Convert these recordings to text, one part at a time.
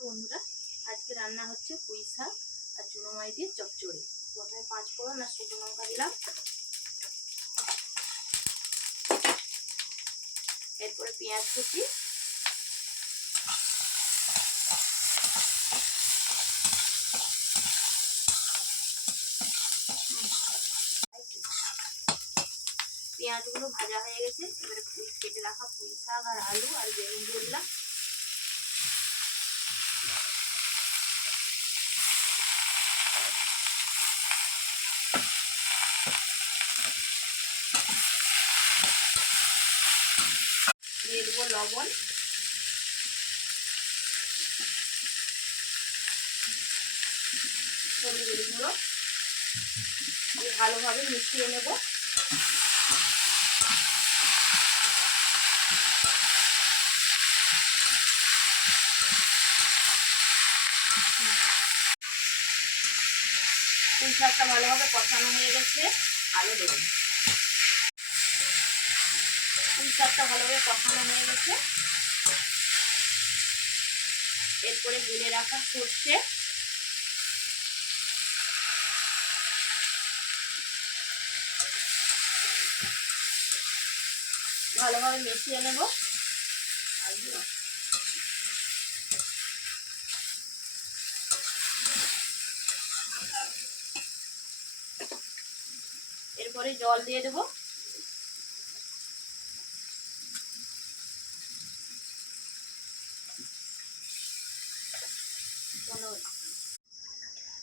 দেখো বন্ধুরা, আজকে রান্না হচ্ছে পুঁই শাক আর চুনো মাছ দিয়ে চচ্চড়ি। প্রথমে 5 ফোড়ন আর শুকনো লঙ্কা দিলাম, এরপরে পেঁয়াজ কুচি, পেঁয়াজগুলো ভাজা হয়ে গেছে। এবারে কেটে রাখা পুঁই শাক আর আলু আর বেগুন দিয়ে দিলাম। দিয়ে দেবো লবণ, হলুদের গুঁড়ো, ভালোভাবে মিশিয়ে নেব। পুঁই শাকটা ভালোভাবে কষানো হয়ে গেছে, আলু দেব। পুঁই শাকটা ভালোভাবে কষানো হয়ে গেছে, এরপরে গুলে রাখা সর্ষে, ভালোভাবে মিশিয়ে নেব। এরপরে জল দিয়ে দেব।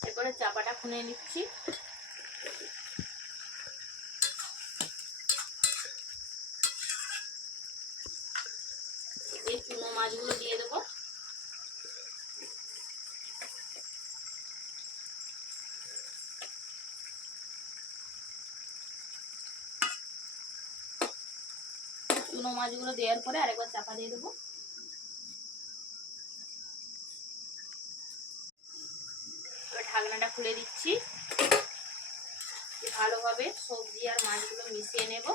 এরপরে চাপাটা খুলে নিচ্ছি। এই চুনো মাছগুলো দিয়ে দেবো। চুনো মাছগুলো দেওয়ার পরে আরেকবার চাপা দিয়ে দেবো। এবার ঢাকনাটা খুলে দিচ্ছি। ভালোভাবে সবজি আর মাছগুলো মিশিয়ে নেব।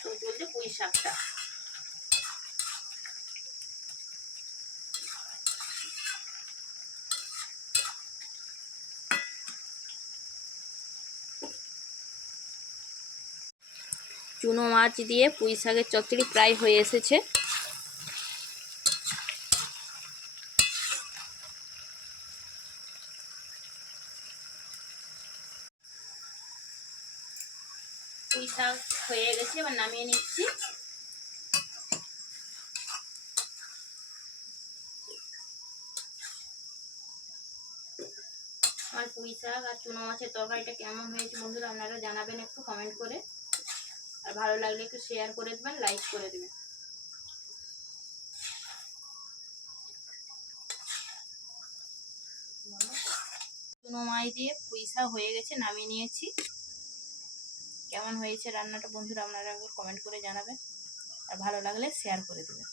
তো বলতে পুঁই শাকটা চুনো মাছ দিয়ে পুঁই শাকের চচ্চড়ি প্রায় হয়ে এসেছে। পুঁই শাক হয়ে গেছে, এবার নামিয়ে নিচ্ছি। আমার পুঁই শাক আর চুনো মাছের তরকারিটা কেমন হয়েছে বন্ধুরা আপনারা জানাবেন একটু কমেন্ট করে। আর ভালো লাগলে একটু শেয়ার করে দেবেন, লাইক করে দেবেন। চুনো মাছ দিয়ে পুঁই শাক হয়ে গেছে, নামিয়ে নিয়েছি। কেমন হয়েছে রান্নাটা বন্ধুরা আপনারা একবার কমেন্ট করে জানাবেন, আর ভালো লাগলে শেয়ার করে দেবেন।